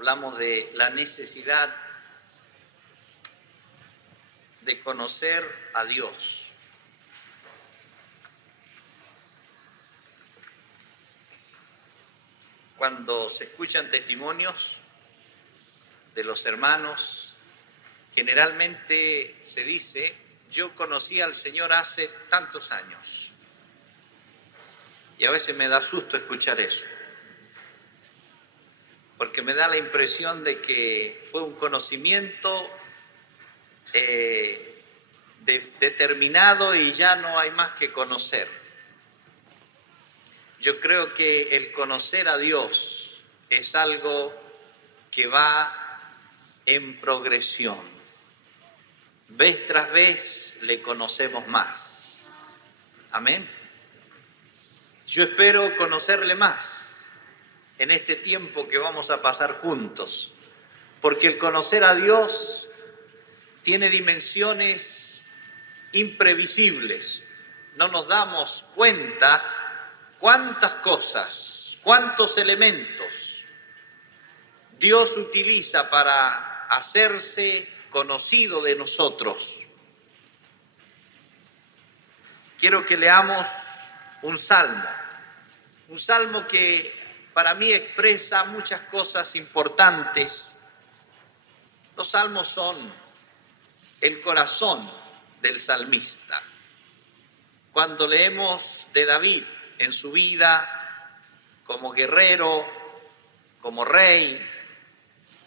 hablamos de la necesidad de conocer a Dios. Cuando se escuchan testimonios de los hermanos, generalmente se dice: yo conocí al Señor hace tantos años. Y a veces me da susto escuchar eso, porque me da la impresión de que fue un conocimiento determinado y ya no hay más que conocer. Yo creo que el conocer a Dios es algo que va en progresión. Vez tras vez le conocemos más. Amén. Yo espero conocerle más en este tiempo que vamos a pasar juntos, porque el conocer a Dios tiene dimensiones imprevisibles. No nos damos cuenta cuántas cosas, cuántos elementos Dios utiliza para hacerse conocido de nosotros. Quiero que leamos un salmo que para mí expresa muchas cosas importantes. Los salmos son el corazón del salmista. Cuando leemos de David en su vida como guerrero, como rey,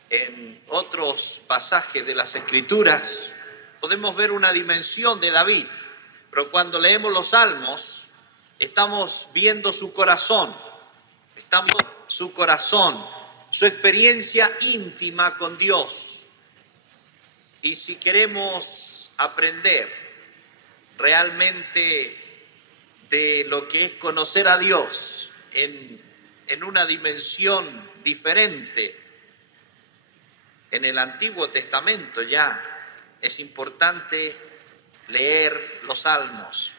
en otros pasajes de las Escrituras, podemos ver una dimensión de David, pero cuando leemos los salmos, estamos viendo su corazón, su experiencia íntima con Dios. Y si queremos aprender realmente de lo que es conocer a Dios en una dimensión diferente, en el Antiguo Testamento ya es importante leer los salmos.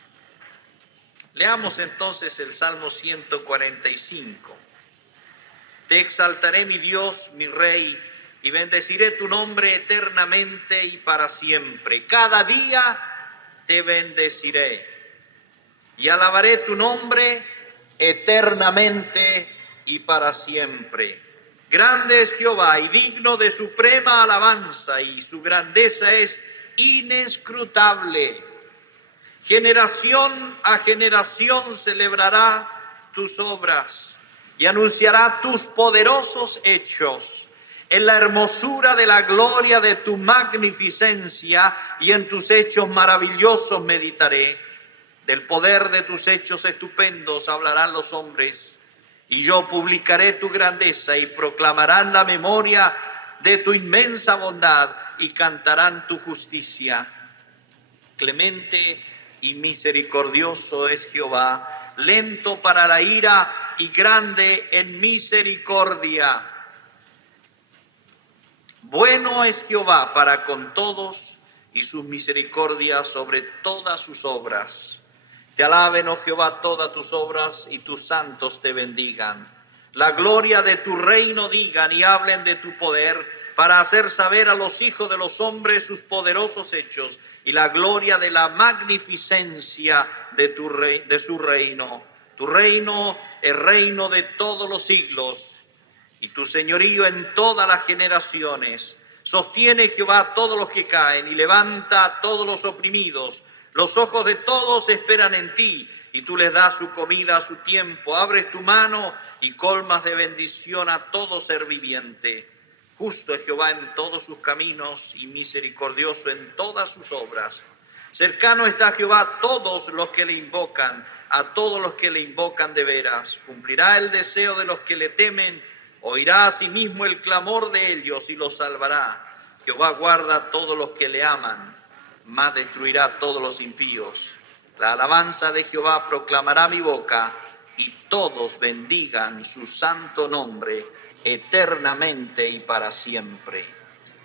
Leamos entonces el Salmo 145. Te exaltaré, mi Dios, mi Rey, y bendeciré tu nombre eternamente y para siempre. Cada día te bendeciré y alabaré tu nombre eternamente y para siempre. Grande es Jehová y digno de suprema alabanza, y su grandeza es inescrutable. Generación a generación celebrará tus obras y anunciará tus poderosos hechos. En la hermosura de la gloria de tu magnificencia y en tus hechos maravillosos meditaré. Del poder de tus hechos estupendos hablarán los hombres, y yo publicaré tu grandeza y proclamarán la memoria de tu inmensa bondad y cantarán tu justicia. Clemente y misericordioso es Jehová, lento para la ira y grande en misericordia. Bueno es Jehová para con todos, y sus misericordias sobre todas sus obras. Te alaben, oh Jehová, todas tus obras, y tus santos te bendigan. La gloria de tu reino digan y hablen de tu poder, para hacer saber a los hijos de los hombres sus poderosos hechos, y la gloria de la magnificencia de su reino. Tu reino es reino de todos los siglos, y tu señorío en todas las generaciones. Sostiene Jehová a todos los que caen, y levanta a todos los oprimidos. Los ojos de todos esperan en ti, y tú les das su comida a su tiempo. Abres tu mano y colmas de bendición a todo ser viviente. Justo es Jehová en todos sus caminos y misericordioso en todas sus obras. Cercano está Jehová a todos los que le invocan, a todos los que le invocan de veras. Cumplirá el deseo de los que le temen, oirá asimismo el clamor de ellos y los salvará. Jehová guarda a todos los que le aman, mas destruirá a todos los impíos. La alabanza de Jehová proclamará mi boca, y todos bendigan su santo nombre eternamente y para siempre.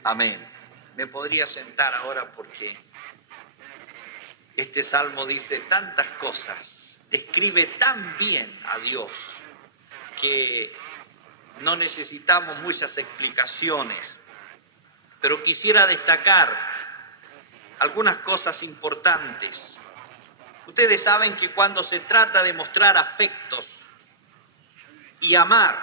Amén. Me podría sentar ahora porque este salmo dice tantas cosas, describe tan bien a Dios, que no necesitamos muchas explicaciones, pero quisiera destacar algunas cosas importantes. Ustedes saben que cuando se trata de mostrar afectos y amar,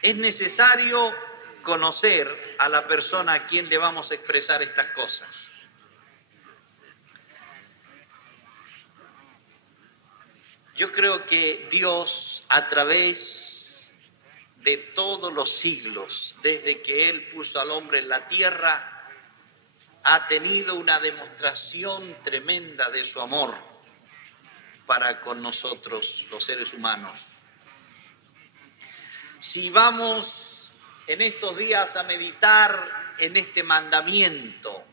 es necesario conocer a la persona a quien le vamos a expresar estas cosas. Yo creo que Dios, a través de todos los siglos, desde que Él puso al hombre en la tierra, ha tenido una demostración tremenda de su amor para con nosotros, los seres humanos. Si vamos en estos días a meditar en este mandamiento,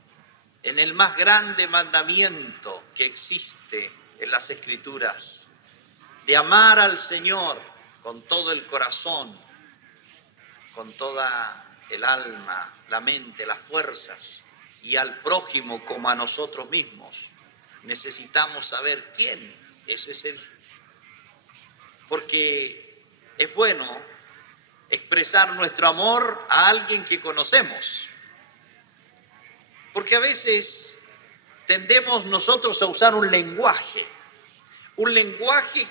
en el más grande mandamiento que existe en las Escrituras, de amar al Señor con todo el corazón, con toda el alma, la mente, las fuerzas, y al prójimo como a nosotros mismos, necesitamos saber quién es ese. Porque es bueno expresar nuestro amor a alguien que conocemos. Porque a veces tendemos nosotros a usar un lenguaje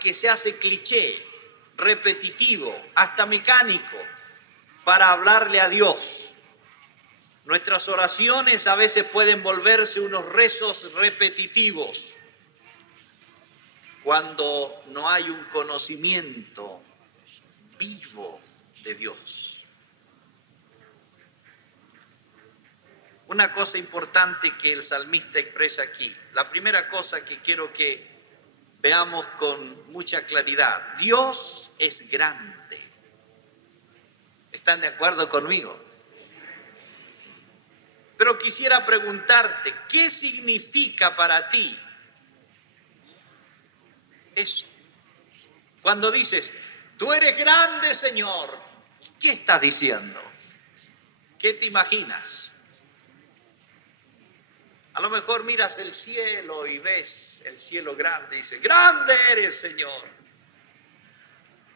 que se hace cliché, repetitivo, hasta mecánico, para hablarle a Dios. Nuestras oraciones a veces pueden volverse unos rezos repetitivos cuando no hay un conocimiento vivo de Dios. Una cosa importante que el salmista expresa aquí, la primera cosa que quiero que veamos con mucha claridad: Dios es grande. ¿Están de acuerdo conmigo? Pero quisiera preguntarte, ¿qué significa para ti eso? Cuando dices, tú eres grande, Señor, ¿qué estás diciendo? ¿Qué te imaginas? A lo mejor miras el cielo y ves el cielo grande y dices, grande eres, Señor.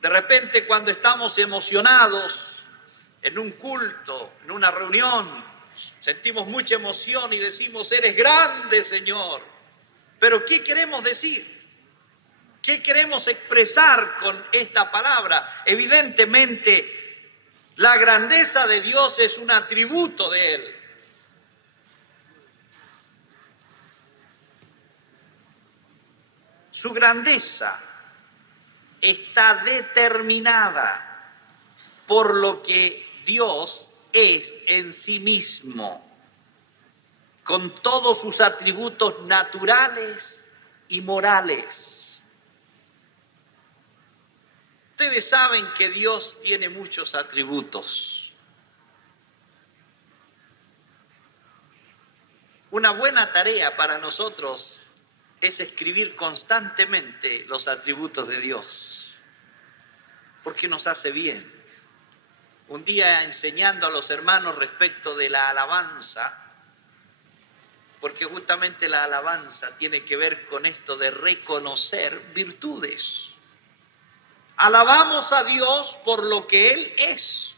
De repente, cuando estamos emocionados en un culto, en una reunión, sentimos mucha emoción y decimos, eres grande, Señor. Pero ¿qué queremos decir? ¿Qué queremos expresar con esta palabra? Evidentemente, la grandeza de Dios es un atributo de Él. Su grandeza está determinada por lo que Dios es en sí mismo, con todos sus atributos naturales y morales. Ustedes saben que Dios tiene muchos atributos. Una buena tarea para nosotros es escribir constantemente los atributos de Dios, porque nos hace bien. Un día enseñando a los hermanos respecto de la alabanza, porque justamente la alabanza tiene que ver con esto de reconocer virtudes. Alabamos a Dios por lo que Él es.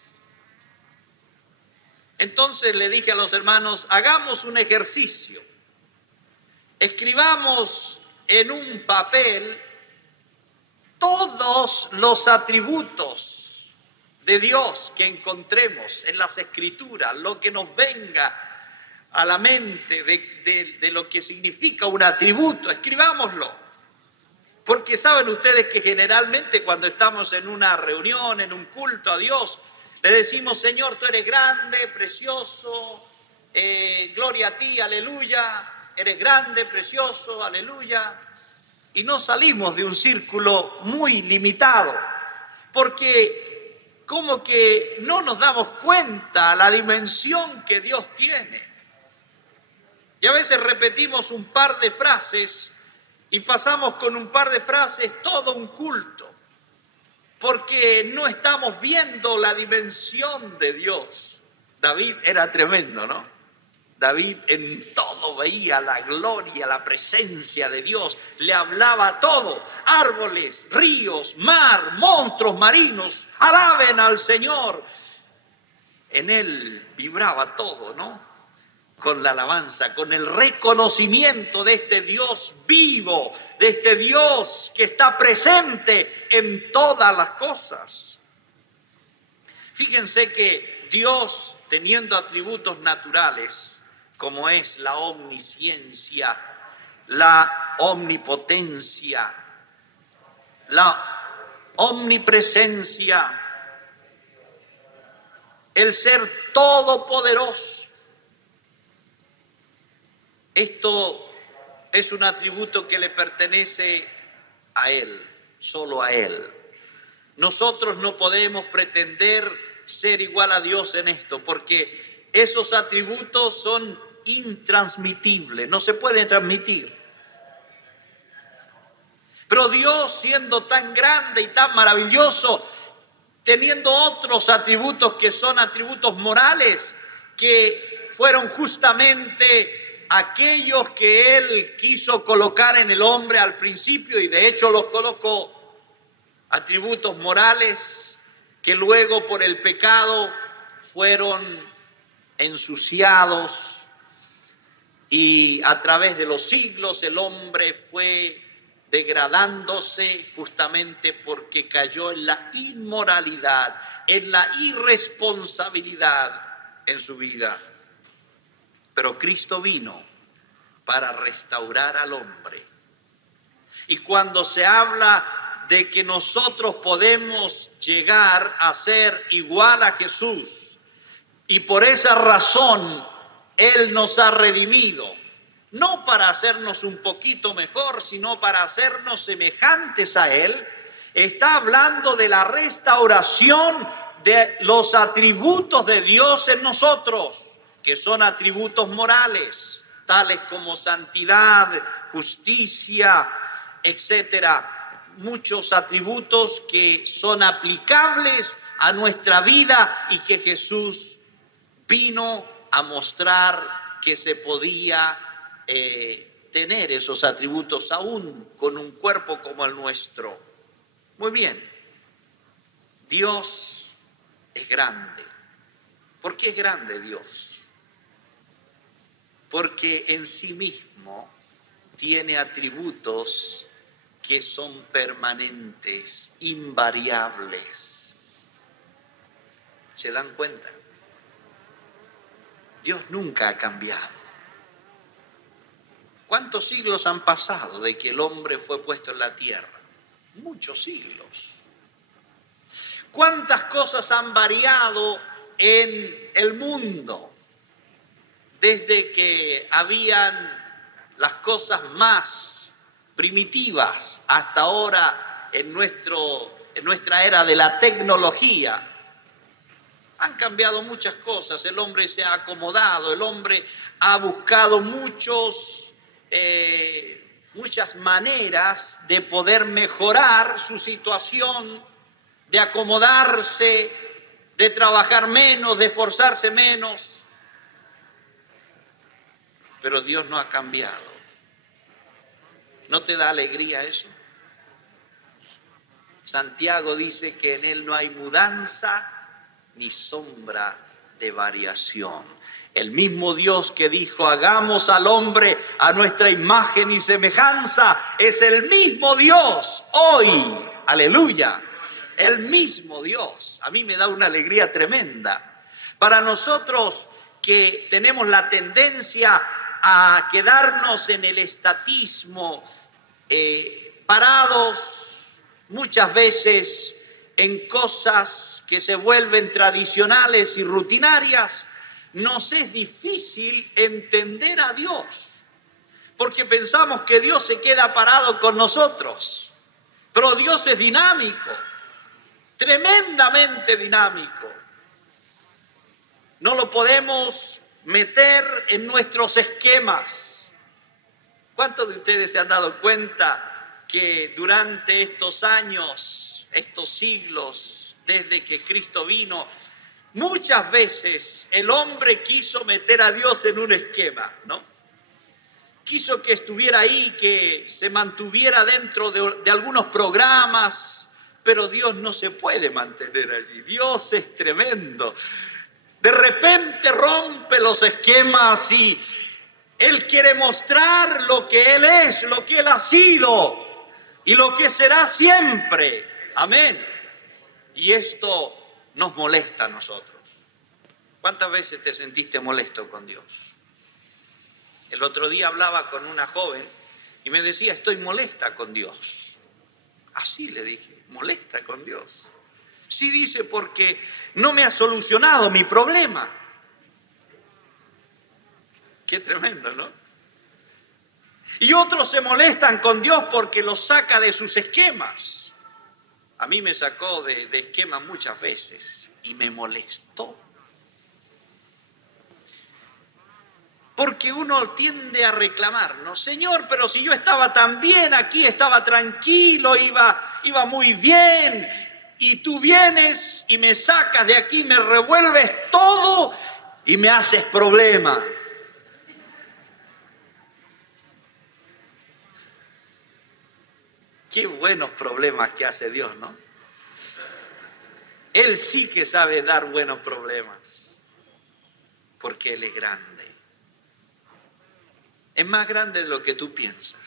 Entonces le dije a los hermanos, hagamos un ejercicio. Escribamos en un papel todos los atributos de Dios que encontremos en las Escrituras, lo que nos venga a la mente de lo que significa un atributo, escribámoslo. Porque saben ustedes que generalmente cuando estamos en una reunión, en un culto a Dios, le decimos, Señor, tú eres grande, precioso, gloria a ti, aleluya, eres grande, precioso, aleluya. Y no salimos de un círculo muy limitado, porque como que no nos damos cuenta la dimensión que Dios tiene. Y a veces repetimos un par de frases y pasamos con un par de frases todo un culto, porque no estamos viendo la dimensión de Dios. David era tremendo, ¿no? David en todo veía la gloria, la presencia de Dios. Le hablaba a todo, árboles, ríos, mar, monstruos marinos, alaben al Señor. En él vibraba todo, ¿no? Con la alabanza, con el reconocimiento de este Dios vivo, de este Dios que está presente en todas las cosas. Fíjense que Dios, teniendo atributos naturales, como es la omnisciencia, la omnipotencia, la omnipresencia, el ser todopoderoso. Esto es un atributo que le pertenece a Él, solo a Él. Nosotros no podemos pretender ser igual a Dios en esto, porque esos atributos son intransmitibles, no se pueden transmitir. Pero Dios, siendo tan grande y tan maravilloso, teniendo otros atributos que son atributos morales, que fueron justamente aquellos que Él quiso colocar en el hombre al principio, y de hecho los colocó, atributos morales que luego por el pecado fueron ensuciados, y a través de los siglos el hombre fue degradándose justamente porque cayó en la inmoralidad, en la irresponsabilidad en su vida. Pero Cristo vino para restaurar al hombre. Y cuando se habla de que nosotros podemos llegar a ser igual a Jesús, y por esa razón Él nos ha redimido, no para hacernos un poquito mejor, sino para hacernos semejantes a Él, está hablando de la restauración de los atributos de Dios en nosotros, que son atributos morales, tales como santidad, justicia, etcétera. Muchos atributos que son aplicables a nuestra vida y que Jesús vino a mostrar que se podía tener esos atributos aún con un cuerpo como el nuestro. Muy bien, Dios es grande. ¿Por qué es grande Dios? Porque en sí mismo tiene atributos que son permanentes, invariables. ¿Se dan cuenta? Dios nunca ha cambiado. ¿Cuántos siglos han pasado de que el hombre fue puesto en la tierra? Muchos siglos. ¿Cuántas cosas han variado en el mundo desde que habían las cosas más primitivas hasta ahora en nuestra era de la tecnología? Han cambiado muchas cosas, el hombre se ha acomodado, el hombre ha buscado muchas maneras de poder mejorar su situación, de acomodarse, de trabajar menos, de esforzarse menos. Pero Dios no ha cambiado. ¿No te da alegría eso? Santiago dice que en Él no hay mudanza ni sombra de variación. El mismo Dios que dijo, hagamos al hombre a nuestra imagen y semejanza, es el mismo Dios hoy. Aleluya. El mismo Dios. A mí me da una alegría tremenda. Para nosotros que tenemos la tendencia a quedarnos en el estatismo, parados muchas veces en cosas que se vuelven tradicionales y rutinarias, nos es difícil entender a Dios, porque pensamos que Dios se queda parado con nosotros, pero Dios es dinámico, tremendamente dinámico. No lo podemos meter en nuestros esquemas. ¿Cuántos de ustedes se han dado cuenta que durante estos años, estos siglos, desde que Cristo vino, Muchas veces el hombre quiso meter a Dios en un esquema, ¿no? Quiso que estuviera ahí, que se mantuviera dentro de algunos programas, pero Dios no se puede mantener allí. Dios es tremendo. De repente rompe los esquemas y Él quiere mostrar lo que Él es, lo que Él ha sido y lo que será siempre. Amén. Y esto nos molesta a nosotros. ¿Cuántas veces te sentiste molesto con Dios? El otro día hablaba con una joven y me decía, estoy molesta con Dios. Así le dije, molesta con Dios. Sí, dice, porque no me ha solucionado mi problema. Qué tremendo, ¿no? Y otros se molestan con Dios porque los saca de sus esquemas. A mí me sacó de esquemas muchas veces y me molestó. Porque uno tiende a reclamar, ¿no? Señor, pero si yo estaba tan bien aquí, estaba tranquilo, iba muy bien, y tú vienes y me sacas de aquí, me revuelves todo y me haces problema. Qué buenos problemas que hace Dios, ¿no? Él sí que sabe dar buenos problemas, porque Él es grande. Es más grande de lo que tú piensas.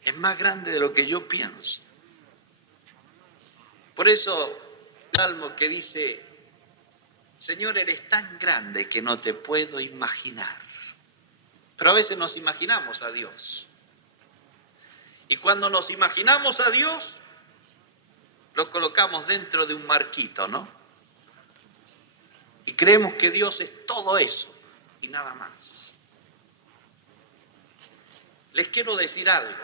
Es más grande de lo que yo pienso. Por eso, el Salmo que dice, Señor, eres tan grande que no te puedo imaginar. Pero a veces nos imaginamos a Dios. Y cuando nos imaginamos a Dios, lo colocamos dentro de un marquito, ¿no? Y creemos que Dios es todo eso y nada más. Les quiero decir algo,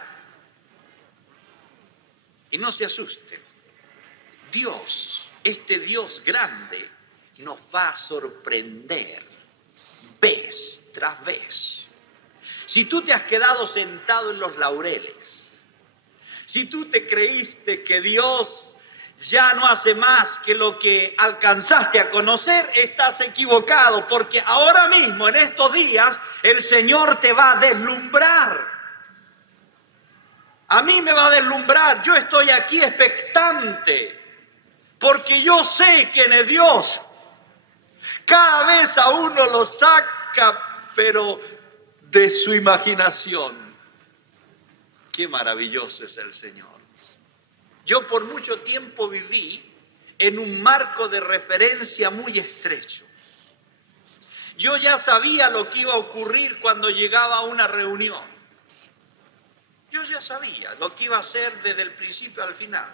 y no se asusten. Dios, este Dios grande, nos va a sorprender vez tras vez. Si tú te has quedado sentado en los laureles, si tú te creíste que Dios ya no hace más que lo que alcanzaste a conocer, estás equivocado, porque ahora mismo, en estos días, el Señor te va a deslumbrar. A mí me va a deslumbrar, yo estoy aquí expectante, porque yo sé quién es Dios. Cada vez a uno lo saca, pero de su imaginación. Qué maravilloso es el Señor. Yo por mucho tiempo viví en un marco de referencia muy estrecho. Yo ya sabía lo que iba a ocurrir cuando llegaba a una reunión. Yo ya sabía lo que iba a hacer desde el principio al final.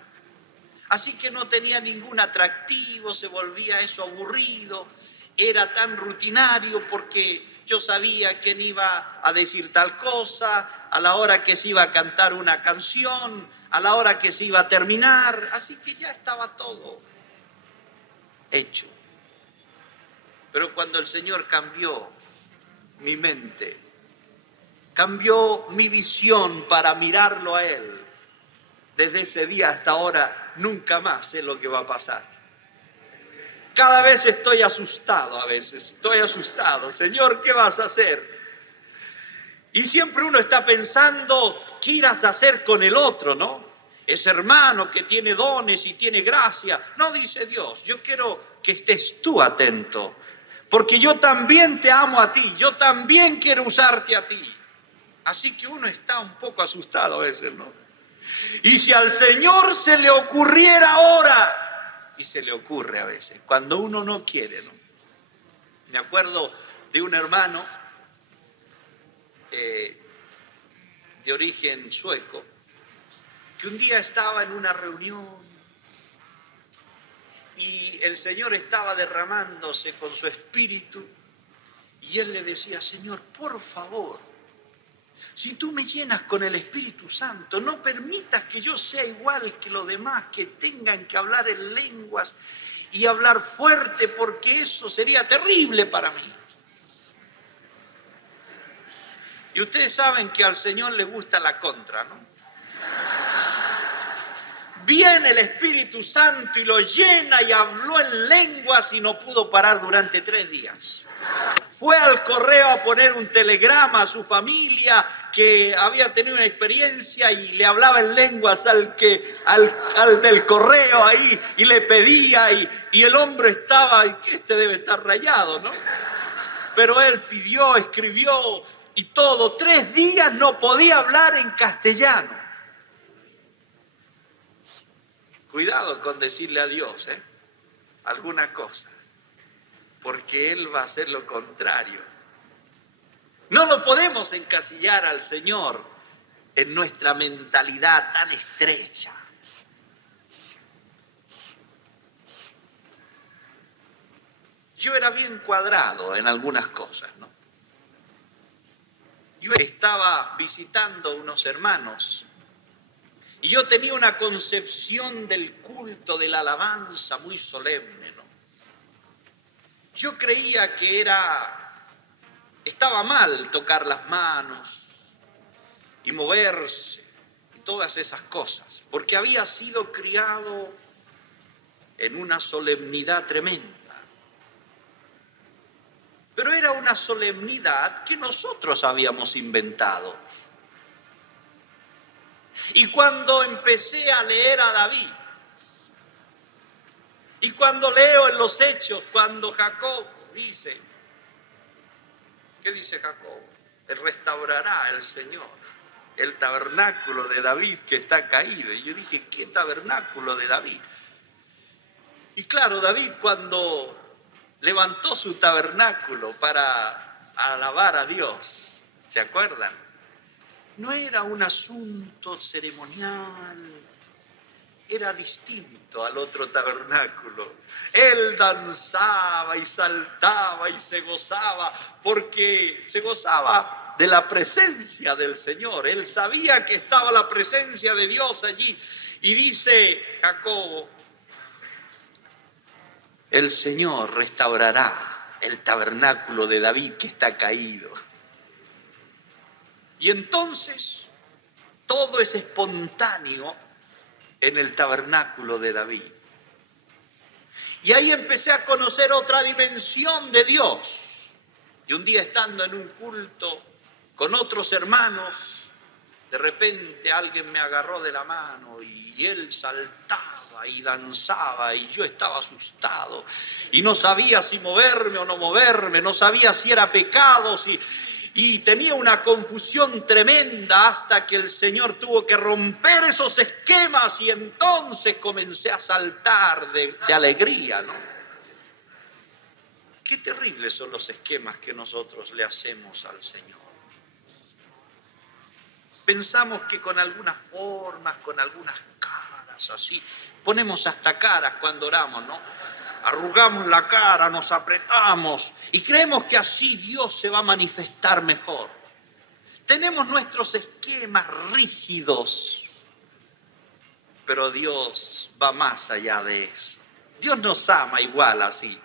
Así que no tenía ningún atractivo, se volvía eso aburrido, era tan rutinario porque yo sabía quién iba a decir tal cosa, a la hora que se iba a cantar una canción, a la hora que se iba a terminar, así que ya estaba todo hecho. Pero cuando el Señor cambió mi mente, cambió mi visión para mirarlo a Él, desde ese día hasta ahora nunca más sé lo que va a pasar. Cada vez estoy asustado, estoy asustado. Señor, ¿qué vas a hacer? Y siempre uno está pensando, ¿qué irás a hacer con el otro, no? Ese hermano que tiene dones y tiene gracia. No, dice Dios, yo quiero que estés tú atento, porque yo también te amo a ti, yo también quiero usarte a ti. Así que uno está un poco asustado a veces, ¿no? Y si al Señor se le ocurriera ahora, y se le ocurre a veces, cuando uno no quiere, ¿no? Me acuerdo de un hermano de origen sueco, que un día estaba en una reunión y el Señor estaba derramándose con su espíritu y él le decía, Señor, por favor, si tú me llenas con el Espíritu Santo, no permitas que yo sea igual que los demás, que tengan que hablar en lenguas y hablar fuerte, porque eso sería terrible para mí. Y ustedes saben que al Señor le gusta la contra, ¿no? Viene el Espíritu Santo y lo llena y habló en lenguas y no pudo parar durante 3 días. Fue al correo a poner un telegrama a su familia que había tenido una experiencia y le hablaba en lenguas al del correo ahí y le pedía y el hombre estaba, este debe estar rayado, ¿no? Pero él pidió, escribió y todo. 3 días no podía hablar en castellano. Cuidado con decirle a Dios, alguna cosa, porque Él va a hacer lo contrario. No lo podemos encasillar al Señor en nuestra mentalidad tan estrecha. Yo era bien cuadrado en algunas cosas, ¿no? Yo estaba visitando unos hermanos y yo tenía una concepción del culto, de la alabanza muy solemne, ¿no? Yo creía que estaba mal tocar las manos y moverse y todas esas cosas, porque había sido criado en una solemnidad tremenda. Pero era una solemnidad que nosotros habíamos inventado. Y cuando empecé a leer a David, y cuando leo en los Hechos, cuando Jacob dice, ¿qué dice Jacob? Restaurará el Señor el tabernáculo de David que está caído. Y yo dije, ¿qué tabernáculo de David? Y claro, David cuando levantó su tabernáculo para alabar a Dios, ¿se acuerdan? No era un asunto ceremonial, era distinto al otro tabernáculo. Él danzaba y saltaba y se gozaba, porque se gozaba de la presencia del Señor. Él sabía que estaba la presencia de Dios allí. Y dice Jacobo, el Señor restaurará el tabernáculo de David que está caído. Y entonces todo es espontáneo en el tabernáculo de David. Y ahí empecé a conocer otra dimensión de Dios. Y un día estando en un culto con otros hermanos, de repente alguien me agarró de la mano y él saltaba y danzaba y yo estaba asustado y no sabía si moverme o no moverme, no sabía si era pecado, y tenía una confusión tremenda hasta que el Señor tuvo que romper esos esquemas y entonces comencé a saltar de alegría, ¿no? Qué terribles son los esquemas que nosotros le hacemos al Señor. Pensamos que con algunas formas, con algunas caras así, ponemos hasta caras cuando oramos, ¿no? Arrugamos la cara, nos apretamos y creemos que así Dios se va a manifestar mejor. Tenemos nuestros esquemas rígidos, pero Dios va más allá de eso. Dios nos ama igual así,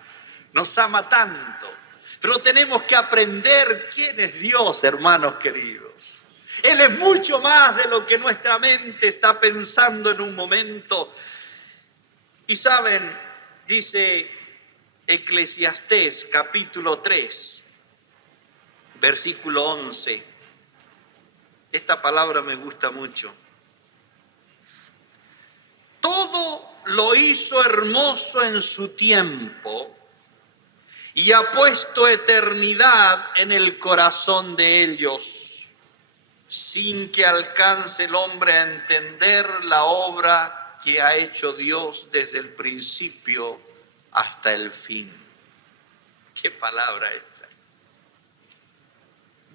nos ama tanto, pero tenemos que aprender quién es Dios, hermanos queridos. Él es mucho más de lo que nuestra mente está pensando en un momento. Y saben, dice Eclesiastés capítulo 3, versículo 11. Esta palabra me gusta mucho. Todo lo hizo hermoso en su tiempo y ha puesto eternidad en el corazón de ellos, sin que alcance el hombre a entender la obra que ha hecho Dios desde el principio hasta el fin. ¿Qué palabra esta?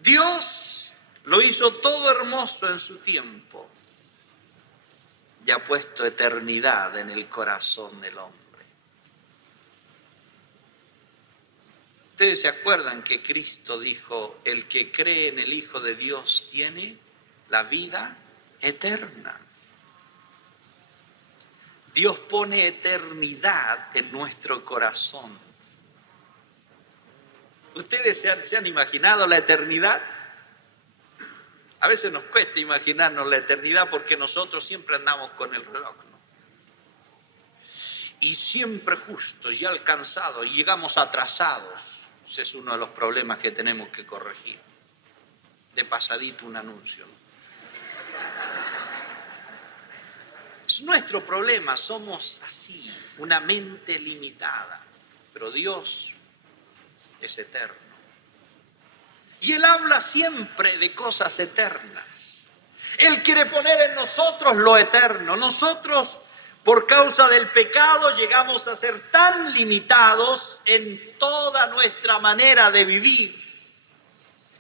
Dios lo hizo todo hermoso en su tiempo y ha puesto eternidad en el corazón del hombre. Ustedes se acuerdan que Cristo dijo, el que cree en el Hijo de Dios tiene la vida eterna. Dios pone eternidad en nuestro corazón. ¿Ustedes se han imaginado la eternidad? A veces nos cuesta imaginarnos la eternidad porque nosotros siempre andamos con el reloj, ¿no? y siempre justos y alcanzados, y llegamos atrasados. Ese es uno de los problemas que tenemos que corregir. De pasadito un anuncio, ¿no? Es nuestro problema, somos así, una mente limitada, pero Dios es eterno. Y Él habla siempre de cosas eternas. Él quiere poner en nosotros lo eterno. Nosotros, por causa del pecado, llegamos a ser tan limitados en toda nuestra manera de vivir,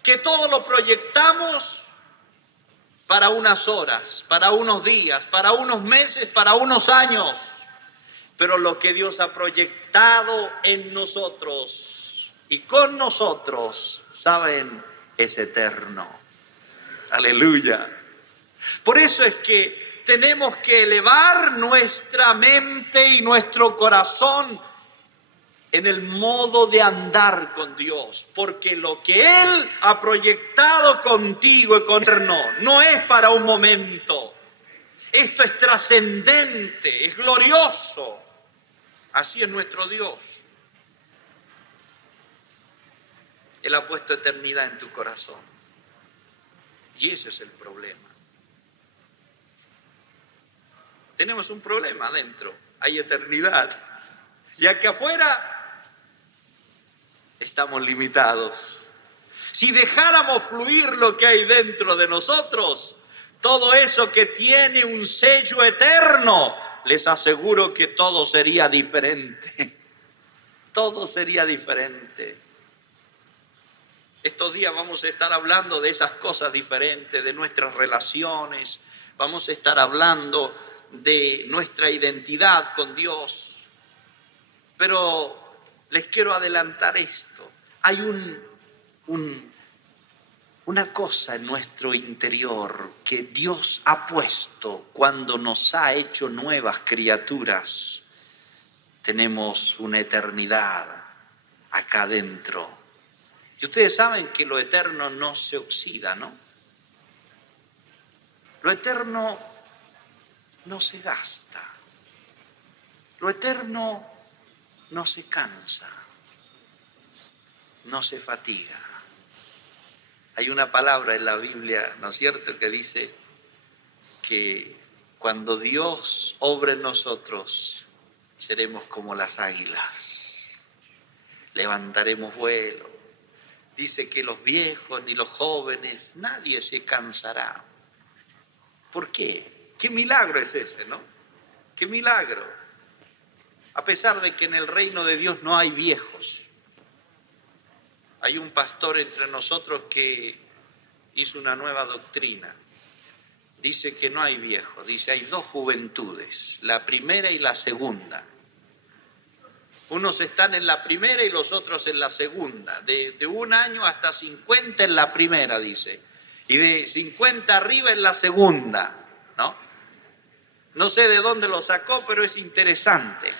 que todo lo proyectamos para unas horas, para unos días, para unos meses, para unos años. Pero lo que Dios ha proyectado en nosotros y con nosotros, ¿saben? Es eterno. Aleluya. Por eso es que tenemos que elevar nuestra mente y nuestro corazón en el modo de andar con Dios, porque lo que Él ha proyectado contigo y con eterno no es para un momento. Esto es trascendente, es glorioso. Así es nuestro Dios. Él ha puesto eternidad en tu corazón. Y ese es el problema. Tenemos un problema adentro, hay eternidad. Y aquí afuera estamos limitados. Si dejáramos fluir lo que hay dentro de nosotros, todo eso que tiene un sello eterno, les aseguro que todo sería diferente. Todo sería diferente. Estos días vamos a estar hablando de esas cosas diferentes, de nuestras relaciones. Vamos a estar hablando de nuestra identidad con Dios. Pero les quiero adelantar esto. Hay una cosa en nuestro interior que Dios ha puesto cuando nos ha hecho nuevas criaturas. Tenemos una eternidad acá adentro. Y ustedes saben que lo eterno no se oxida, ¿no? Lo eterno no se gasta. Lo eterno no se cansa. No se fatiga. Hay una palabra en la Biblia, ¿no es cierto?, que dice que cuando Dios obra en nosotros, seremos como las águilas. Levantaremos vuelo. Dice que los viejos ni los jóvenes, nadie se cansará. ¿Por qué? ¿Qué milagro es ese, no? ¿Qué milagro? A pesar de que en el reino de Dios no hay viejos. Hay un pastor entre nosotros que hizo una nueva doctrina. Dice que no hay viejos, dice hay dos juventudes, la primera y la segunda. Unos están en la primera y los otros en la segunda. De 1 año hasta 50 en la primera, dice. Y de 50 arriba en la segunda, ¿no? No sé de dónde lo sacó, pero es interesante.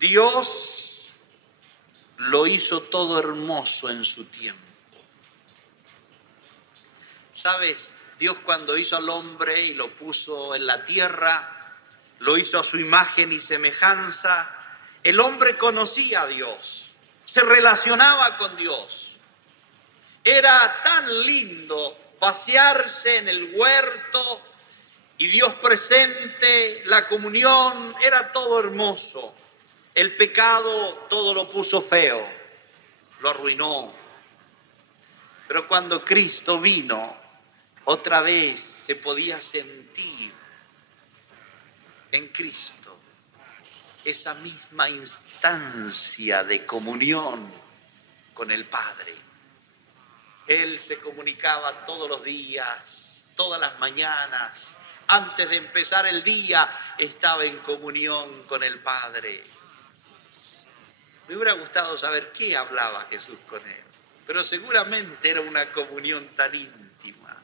Dios lo hizo todo hermoso en su tiempo. ¿Sabes? Dios cuando hizo al hombre y lo puso en la tierra, lo hizo a su imagen y semejanza. El hombre conocía a Dios, se relacionaba con Dios. Era tan lindo pasearse en el huerto y Dios presente, la comunión, era todo hermoso. El pecado todo lo puso feo, lo arruinó. Pero cuando Cristo vino, otra vez se podía sentir en Cristo esa misma instancia de comunión con el Padre. Él se comunicaba todos los días, todas las mañanas. Antes de empezar el día estaba en comunión con el Padre. Me hubiera gustado saber qué hablaba Jesús con él, pero seguramente era una comunión tan íntima.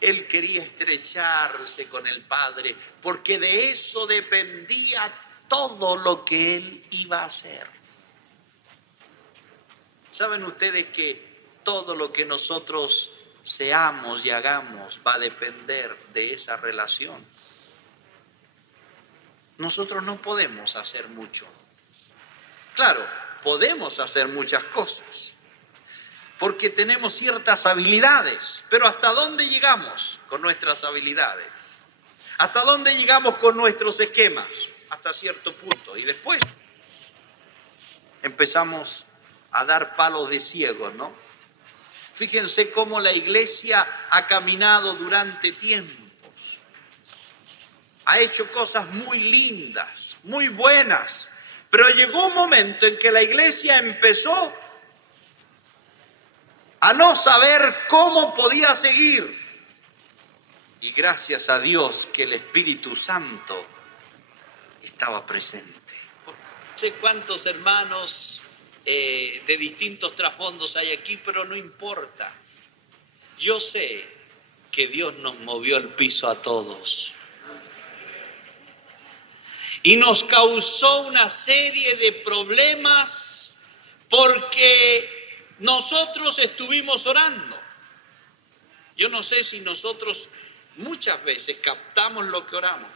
Él quería estrecharse con el Padre, porque de eso dependía todo lo que Él iba a hacer. ¿Saben ustedes que todo lo que nosotros seamos y hagamos va a depender de esa relación. Nosotros no podemos hacer mucho. Claro, podemos hacer muchas cosas, porque tenemos ciertas habilidades, pero ¿hasta dónde llegamos con nuestras habilidades? ¿Hasta dónde llegamos con nuestros esquemas? Hasta cierto punto. Y después empezamos a dar palos de ciego, ¿no? Fíjense cómo la iglesia ha caminado durante tiempos. Ha hecho cosas muy lindas, muy buenas, pero llegó un momento en que la iglesia empezó a no saber cómo podía seguir. Y gracias a Dios que el Espíritu Santo estaba presente. No sé cuántos hermanos de distintos trasfondos hay aquí, pero no importa. Yo sé que Dios nos movió el piso a todos. Y nos causó una serie de problemas porque nosotros estuvimos orando. Yo no sé si nosotros muchas veces captamos lo que oramos.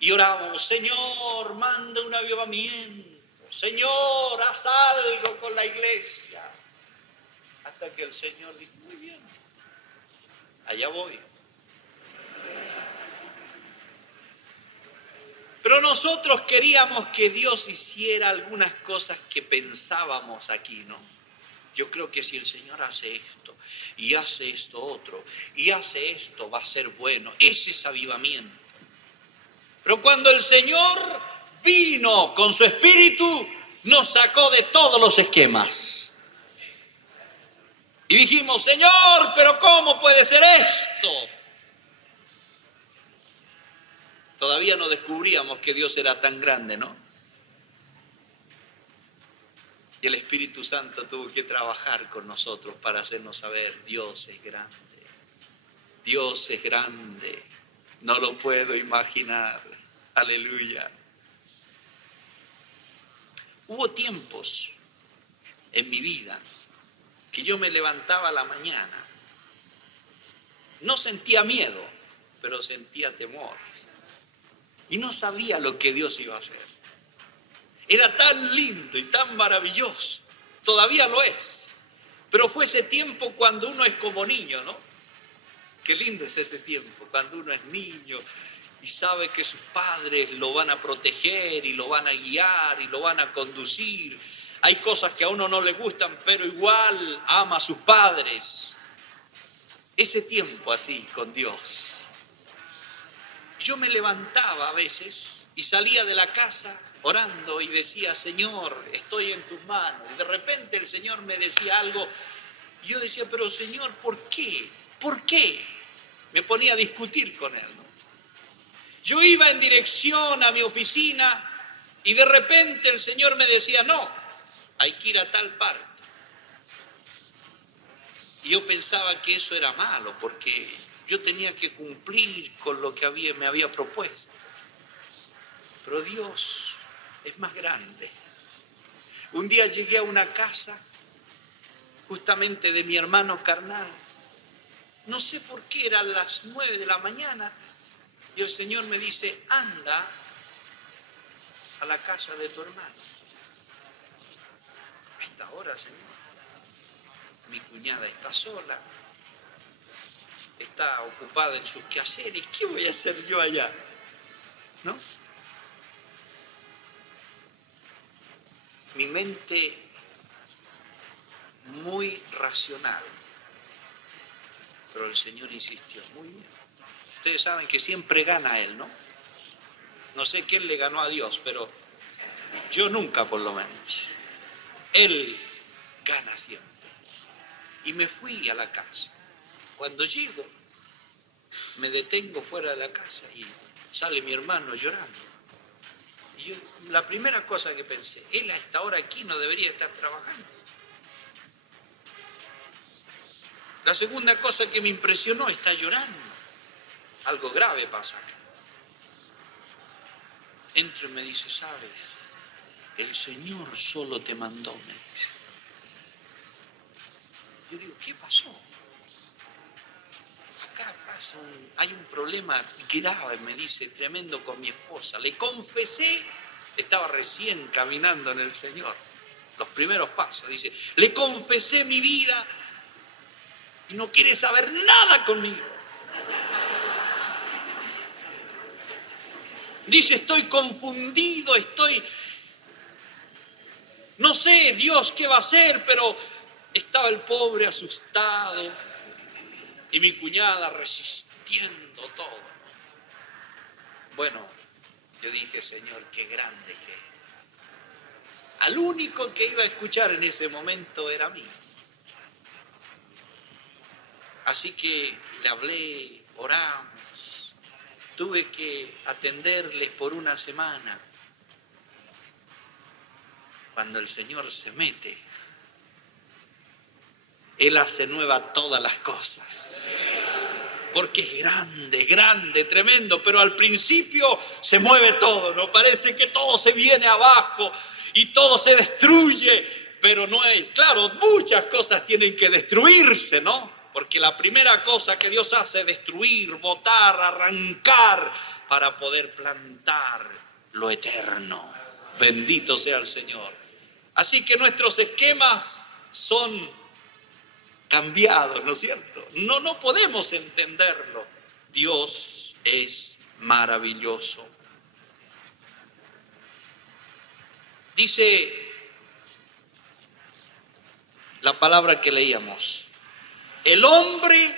Y orábamos, Señor, manda un avivamiento. Señor, haz algo con la iglesia. Hasta que el Señor dijo, muy bien, allá voy. Pero nosotros queríamos que Dios hiciera algunas cosas que pensábamos aquí, ¿no? Yo creo que si el Señor hace esto, y hace esto otro, y hace esto, va a ser bueno. Ese es avivamiento. Pero cuando el Señor vino con su Espíritu, nos sacó de todos los esquemas. Y dijimos, Señor, ¿pero cómo puede ser esto? Todavía no descubríamos que Dios era tan grande, ¿no? Y el Espíritu Santo tuvo que trabajar con nosotros para hacernos saber, Dios es grande. Dios es grande. No lo puedo imaginar. Aleluya. Hubo tiempos en mi vida que yo me levantaba a la mañana. No sentía miedo, pero sentía temor. Y no sabía lo que Dios iba a hacer. Era tan lindo y tan maravilloso. Todavía lo es. Pero fue ese tiempo cuando uno es como niño, ¿no? Qué lindo es ese tiempo, cuando uno es niño y sabe que sus padres lo van a proteger y lo van a guiar y lo van a conducir. Hay cosas que a uno no le gustan, pero igual ama a sus padres. Ese tiempo así con Dios. Yo me levantaba a veces y salía de la casa orando y decía, Señor, estoy en tus manos. Y de repente el Señor me decía algo y yo decía, pero Señor, ¿por qué? ¿Por qué? Me ponía a discutir con Él, ¿no? Yo iba en dirección a mi oficina y de repente el Señor me decía, no, hay que ir a tal parte. Y yo pensaba que eso era malo porque yo tenía que cumplir con lo que me había propuesto. Pero Dios es más grande. Un día llegué a una casa justamente de mi hermano carnal. No sé por qué, eran las 9 de la mañana y el Señor me dice, anda a la casa de tu hermano. A esta hora, Señor. Mi cuñada está sola, está ocupada en sus quehaceres. ¿Qué voy a hacer yo allá? ¿No? Mi mente muy racional, pero el Señor insistió, muy bien. Ustedes saben que siempre gana Él, ¿no? No sé quién le ganó a Dios, pero yo nunca, por lo menos. Él gana siempre. Y me fui a la casa. Cuando llego, me detengo fuera de la casa y sale mi hermano llorando. Y yo, la primera cosa que pensé, él a esta hora aquí no debería estar trabajando. La segunda cosa que me impresionó, está llorando. Algo grave pasa. Entro y me dice, ¿sabes? El Señor solo te mandó, me dice. Yo digo, ¿qué pasó? Acá hay un problema grave, me dice, tremendo con mi esposa. Le confesé, estaba recién caminando en el Señor, los primeros pasos, dice, le confesé mi vida y no quiere saber nada conmigo. Dice, estoy confundido, no sé, Dios, ¿qué va a hacer? Pero estaba el pobre asustado y mi cuñada resistiendo todo. Bueno, yo dije, Señor, qué grande que es. Al único que iba a escuchar en ese momento era a mí. Así que le hablé, oramos, tuve que atenderles por una semana. Cuando el Señor se mete, Él hace nueva todas las cosas. Porque es grande, grande, tremendo, pero al principio se mueve todo, ¿no? Parece que todo se viene abajo y todo se destruye, pero no es. Claro, muchas cosas tienen que destruirse, ¿no? Porque la primera cosa que Dios hace es destruir, botar, arrancar, para poder plantar lo eterno. Bendito sea el Señor. Así que nuestros esquemas son cambiados, ¿no es cierto? No podemos entenderlo. Dios es maravilloso. Dice la palabra que leíamos, el hombre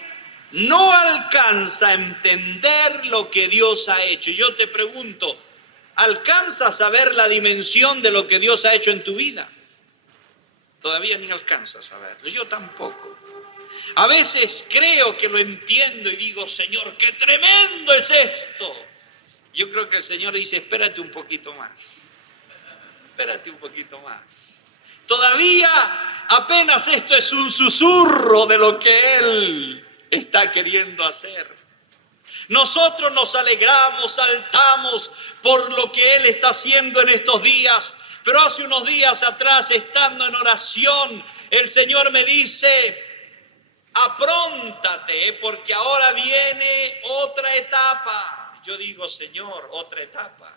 no alcanza a entender lo que Dios ha hecho. Y yo te pregunto, ¿alcanzas a ver la dimensión de lo que Dios ha hecho en tu vida? Todavía ni alcanzas a verlo, yo tampoco. A veces creo que lo entiendo y digo, Señor, qué tremendo es esto. Yo creo que el Señor dice, espérate un poquito más. Espérate un poquito más. Todavía apenas esto es un susurro de lo que Él está queriendo hacer. Nosotros nos alegramos, saltamos por lo que Él está haciendo en estos días. Pero hace unos días atrás, estando en oración, el Señor me dice, apróntate, porque ahora viene otra etapa. Yo digo, Señor, otra etapa.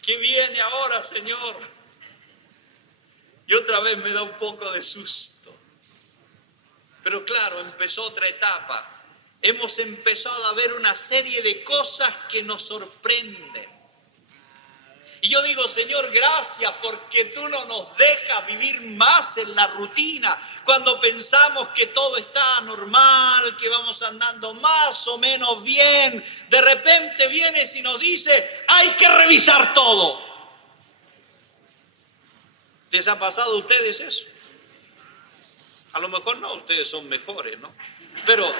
¿Qué viene ahora, Señor? Y otra vez me da un poco de susto. Pero claro, empezó otra etapa. Hemos empezado a ver una serie de cosas que nos sorprenden. Y yo digo, Señor, gracias porque tú no nos dejas vivir más en la rutina. Cuando pensamos que todo está normal, que vamos andando más o menos bien, de repente vienes y nos dice, hay que revisar todo. ¿Les ha pasado a ustedes eso? A lo mejor no, ustedes son mejores, ¿no? Pero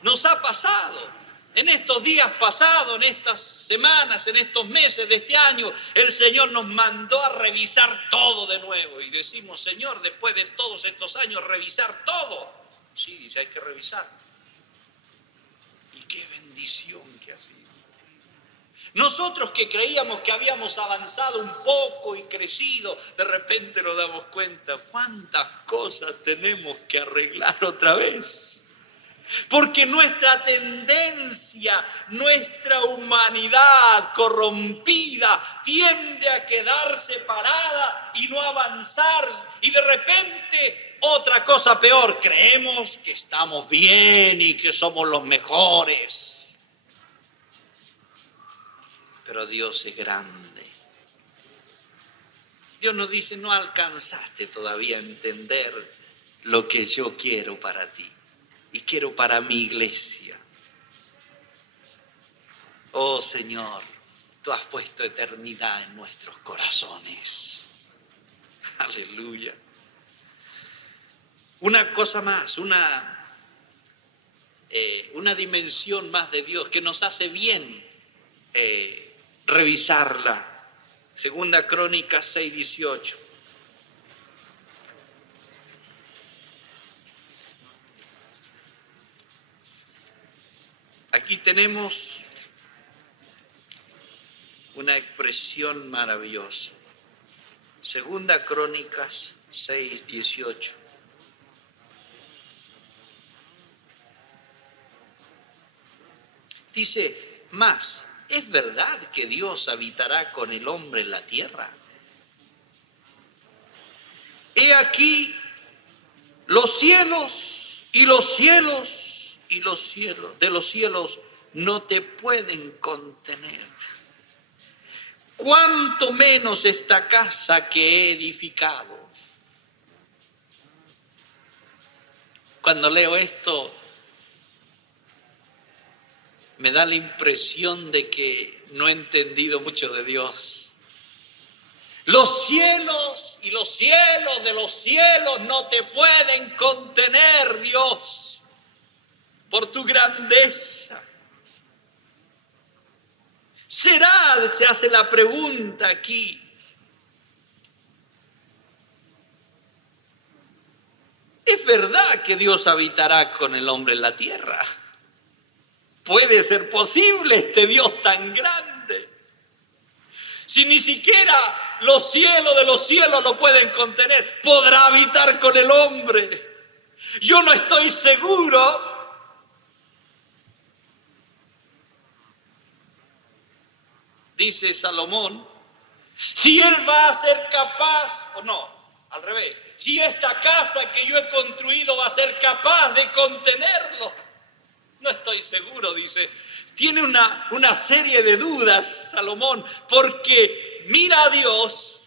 nos ha pasado. En estos días pasados, en estas semanas, en estos meses de este año, el Señor nos mandó a revisar todo de nuevo. Y decimos, Señor, después de todos estos años, revisar todo. Sí, dice, hay que revisar. Y qué bendición que ha sido. Nosotros que creíamos que habíamos avanzado un poco y crecido, de repente nos damos cuenta cuántas cosas tenemos que arreglar otra vez. Porque nuestra tendencia, nuestra humanidad corrompida tiende a quedarse parada y no avanzar. Y de repente otra cosa peor, creemos que estamos bien y que somos los mejores. Pero Dios es grande. Dios nos dice, no alcanzaste todavía a entender lo que yo quiero para ti. Y quiero para mi iglesia. Oh Señor, tú has puesto eternidad en nuestros corazones. Aleluya. Una cosa más, una dimensión más de Dios que nos hace bien revisarla. Segunda Crónicas 6:18. Aquí tenemos una expresión maravillosa. Segunda Crónicas 6:18. Dice, más, ¿es verdad que Dios habitará con el hombre en la tierra? He aquí los cielos y los cielos y los cielos de los cielos no te pueden contener. Cuánto menos esta casa que he edificado. Cuando leo esto, me da la impresión de que no he entendido mucho de Dios. Los cielos y los cielos de los cielos no te pueden contener, Dios, por tu grandeza. ¿Será, se hace la pregunta aquí, es verdad que Dios habitará con el hombre en la tierra? ¿Puede ser posible este Dios tan grande? Si ni siquiera los cielos de los cielos lo pueden contener, ¿podrá habitar con el hombre? Yo no estoy seguro. Dice Salomón, si él va a ser capaz, o no, al revés, si esta casa que yo he construido va a ser capaz de contenerlo. No estoy seguro, dice. Tiene una serie de dudas, Salomón, porque mira a Dios,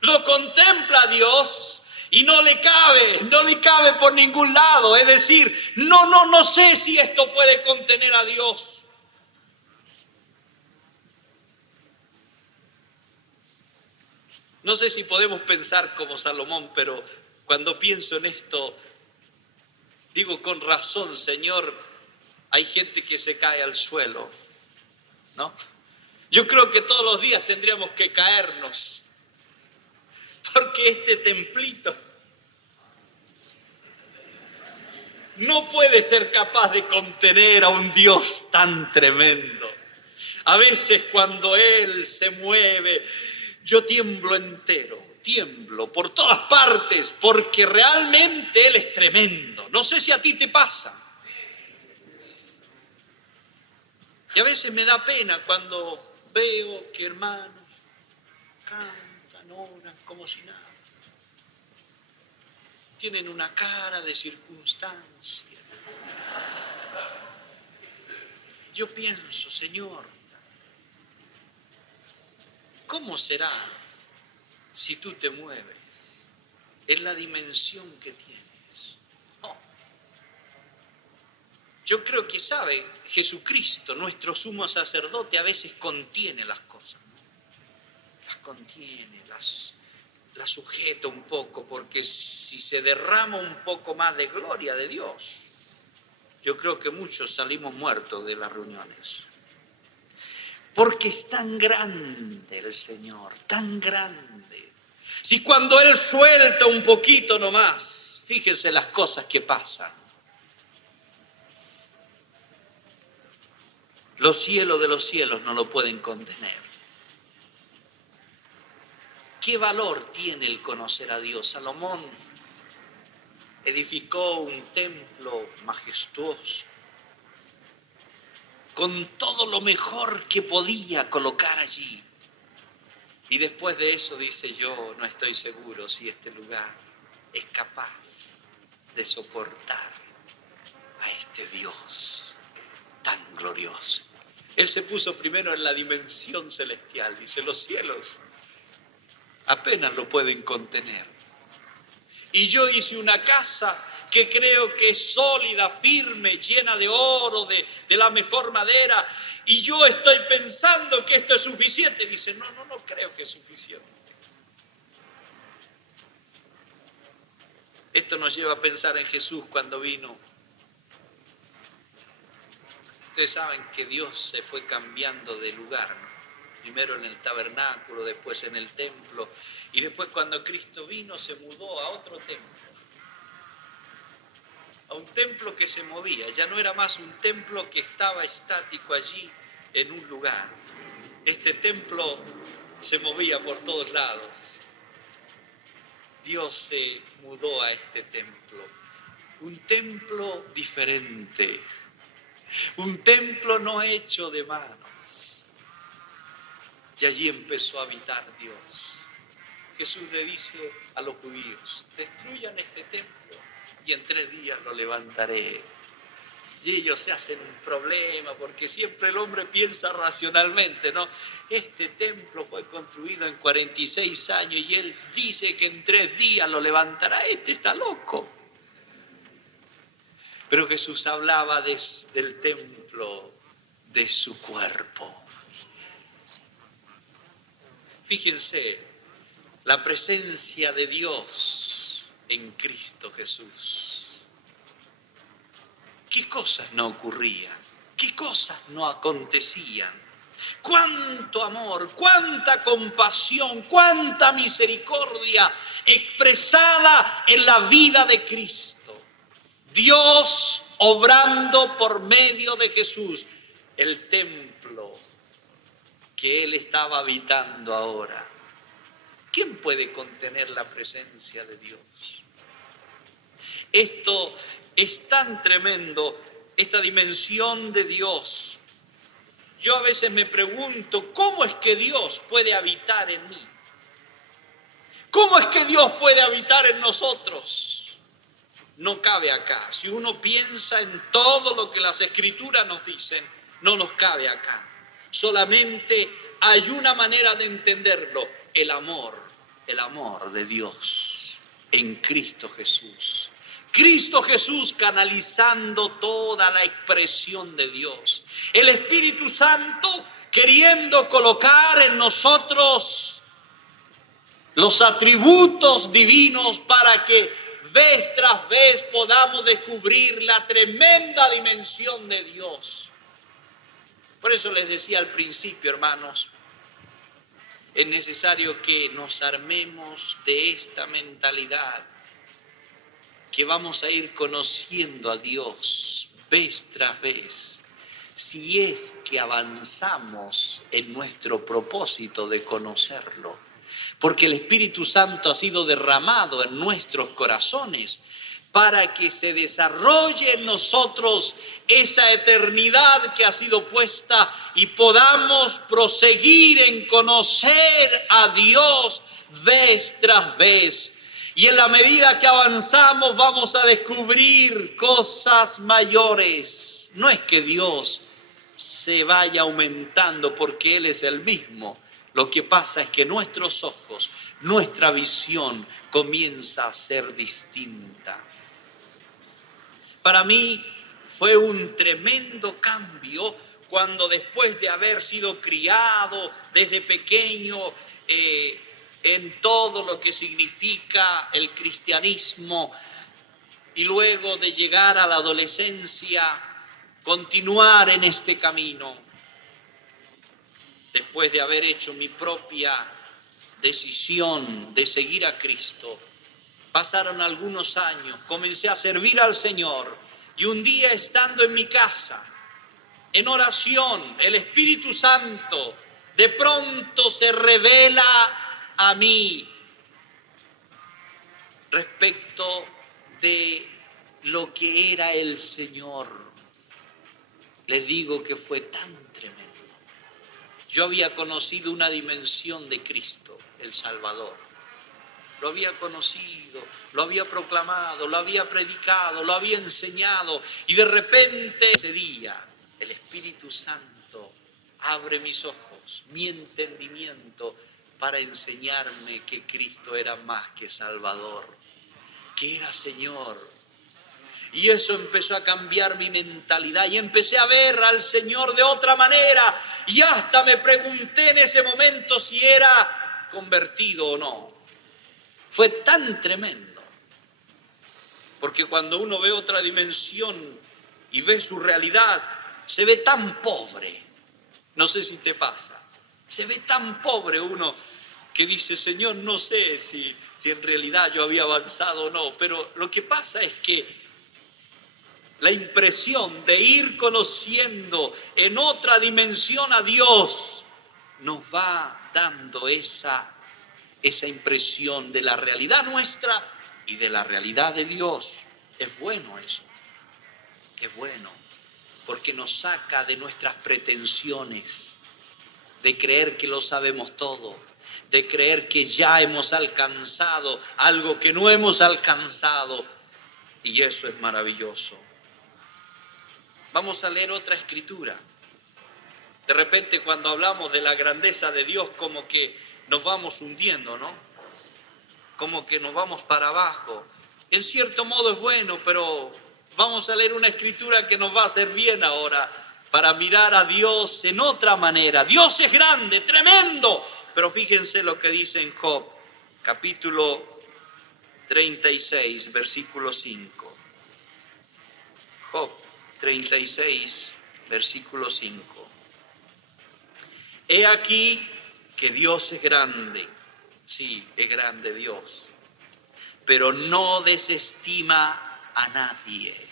lo contempla a Dios y no le cabe por ningún lado. Es decir, no sé si esto puede contener a Dios. No sé si podemos pensar como Salomón, pero cuando pienso en esto, digo con razón, Señor, hay gente que se cae al suelo, ¿no? Yo creo que todos los días tendríamos que caernos, porque este templito no puede ser capaz de contener a un Dios tan tremendo. A veces cuando Él se mueve, yo tiemblo entero, tiemblo por todas partes, porque realmente Él es tremendo. No sé si a ti te pasa. Y a veces me da pena cuando veo que hermanos cantan, oran como si nada. Tienen una cara de circunstancia. Yo pienso, Señor, ¿cómo será si tú te mueves en la dimensión que tienes? No. Yo creo que sabe, Jesucristo, nuestro sumo sacerdote, a veces contiene las cosas, ¿no? Las contiene, las sujeta un poco, porque si se derrama un poco más de gloria de Dios, yo creo que muchos salimos muertos de las reuniones. Porque es tan grande el Señor, tan grande. Si cuando Él suelta un poquito nomás, fíjense las cosas que pasan. Los cielos de los cielos no lo pueden contener. ¿Qué valor tiene el conocer a Dios? Salomón edificó un templo majestuoso, con todo lo mejor que podía colocar allí. Y después de eso dice, yo no estoy seguro si este lugar es capaz de soportar a este Dios tan glorioso. Él se puso primero en la dimensión celestial, dice, los cielos apenas lo pueden contener. Y yo hice una casa que creo que es sólida, firme, llena de oro, de la mejor madera, y yo estoy pensando que esto es suficiente. Dice, no creo que es suficiente. Esto nos lleva a pensar en Jesús cuando vino. Ustedes saben que Dios se fue cambiando de lugar, ¿no? Primero en el tabernáculo, después en el templo, y después cuando Cristo vino se mudó a otro templo, a un templo que se movía, ya no era más un templo que estaba estático allí en un lugar. Este templo se movía por todos lados. Dios se mudó a este templo, un templo diferente, Un templo no hecho de manos. Y allí empezó a habitar Dios. Jesús le dice a los judíos, destruyan este templo y en 3 días lo levantaré. Y ellos se hacen un problema porque siempre el hombre piensa racionalmente, ¿no? Este templo fue construido en 46 años y él dice que en 3 días lo levantará. Este está loco. Pero Jesús hablaba del templo de su cuerpo. Fíjense, la presencia de Dios en Cristo Jesús. ¿Qué cosas no ocurrían? ¿Qué cosas no acontecían? ¡Cuánto amor, cuánta compasión, cuánta misericordia expresada en la vida de Cristo! Dios obrando por medio de Jesús, el templo que Él estaba habitando ahora. ¿Quién puede contener la presencia de Dios? Esto es tan tremendo, esta dimensión de Dios. Yo a veces me pregunto, ¿cómo es que Dios puede habitar en mí? ¿Cómo es que Dios puede habitar en nosotros? No cabe acá. Si uno piensa en todo lo que las Escrituras nos dicen, no nos cabe acá. Solamente hay una manera de entenderlo, el amor de Dios en Cristo Jesús. Cristo Jesús canalizando toda la expresión de Dios. El Espíritu Santo queriendo colocar en nosotros los atributos divinos para que vez tras vez podamos descubrir la tremenda dimensión de Dios. Por eso les decía al principio, hermanos, es necesario que nos armemos de esta mentalidad, que vamos a ir conociendo a Dios vez tras vez, si es que avanzamos en nuestro propósito de conocerlo. Porque el Espíritu Santo ha sido derramado en nuestros corazones para que se desarrolle en nosotros esa eternidad que ha sido puesta y podamos proseguir en conocer a Dios vez tras vez. Y en la medida que avanzamos vamos a descubrir cosas mayores. No es que Dios se vaya aumentando porque Él es el mismo. Lo que pasa es que nuestros ojos, nuestra visión comienza a ser distinta. Para mí fue un tremendo cambio cuando después de haber sido criado desde pequeño en todo lo que significa el cristianismo y luego de llegar a la adolescencia, continuar en este camino. Después de haber hecho mi propia decisión de seguir a Cristo, pasaron algunos años, comencé a servir al Señor y un día estando en mi casa, en oración, el Espíritu Santo de pronto se revela a mí respecto de lo que era el Señor. Les digo que fue tan tremendo. Yo había conocido una dimensión de Cristo, el Salvador. Lo había conocido, lo había proclamado, lo había predicado, lo había enseñado. Y de repente ese día el Espíritu Santo abre mis ojos, mi entendimiento para enseñarme que Cristo era más que Salvador, que era Señor. Y eso empezó a cambiar mi mentalidad y empecé a ver al Señor de otra manera. Y hasta me pregunté en ese momento si era convertido o no. Fue tan tremendo. Porque cuando uno ve otra dimensión y ve su realidad, se ve tan pobre. No sé si te pasa. Se ve tan pobre uno que dice, Señor, no sé si en realidad yo había avanzado o no. Pero lo que pasa es que la impresión de ir conociendo en otra dimensión a Dios nos va dando esa impresión de la realidad nuestra y de la realidad de Dios. Es bueno eso, es bueno, porque nos saca de nuestras pretensiones, de creer que lo sabemos todo, de creer que ya hemos alcanzado algo que no hemos alcanzado, y eso es maravilloso. Vamos a leer otra escritura. De repente cuando hablamos de la grandeza de Dios, como que nos vamos hundiendo, ¿no? Como que nos vamos para abajo. En cierto modo es bueno, pero vamos a leer una escritura que nos va a hacer bien ahora para mirar a Dios en otra manera. Dios es grande, tremendo, pero fíjense lo que dice en Job, capítulo 36, versículo 5. Job 36, versículo 5. He aquí que Dios es grande, sí, es grande Dios, pero no desestima a nadie.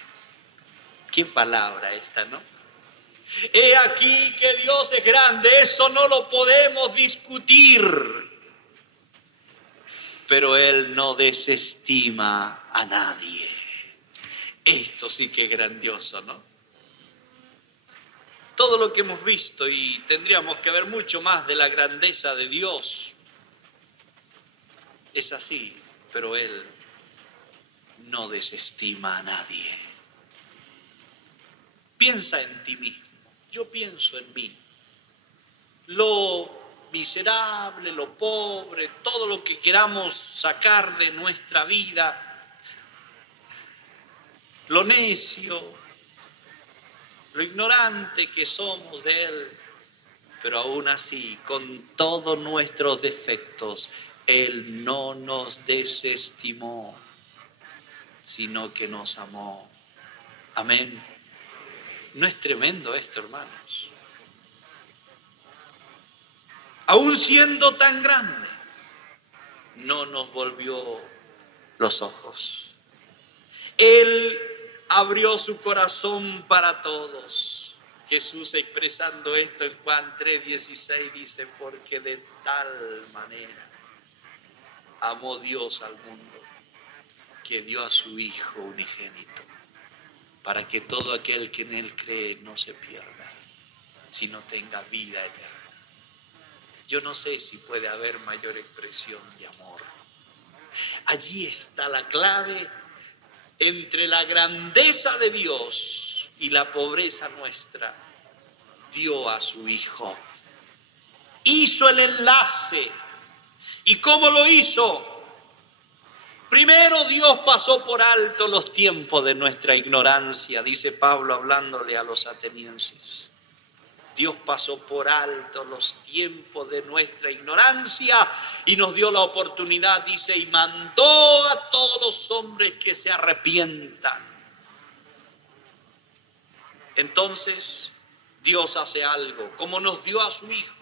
Qué palabra esta, ¿no? He aquí que Dios es grande, eso no lo podemos discutir, pero Él no desestima a nadie. Esto sí que es grandioso, ¿no? Todo lo que hemos visto, y tendríamos que ver mucho más de la grandeza de Dios, es así, pero Él no desestima a nadie. Piensa en ti mismo, yo pienso en mí. Lo miserable, lo pobre, todo lo que queramos sacar de nuestra vida, lo necio, lo ignorante que somos de Él, pero aún así, con todos nuestros defectos, Él no nos desestimó, sino que nos amó. Amén. ¿No es tremendo esto, hermanos? Aún siendo tan grande, no nos volvió los ojos. Él abrió su corazón para todos. Jesús, expresando esto en Juan 3:16, dice, porque de tal manera amó Dios al mundo, que dio a su Hijo unigénito, para que todo aquel que en Él cree no se pierda, sino tenga vida eterna. Yo no sé si puede haber mayor expresión de amor. Allí está la clave entre la grandeza de Dios y la pobreza nuestra. Dio a su Hijo. Hizo el enlace. ¿Y cómo lo hizo? Primero Dios pasó por alto los tiempos de nuestra ignorancia, dice Pablo hablándole a los atenienses. Dios pasó por alto los tiempos de nuestra ignorancia y nos dio la oportunidad, dice, y mandó a todos los hombres que se arrepientan. Entonces, Dios hace algo, como nos dio a su Hijo.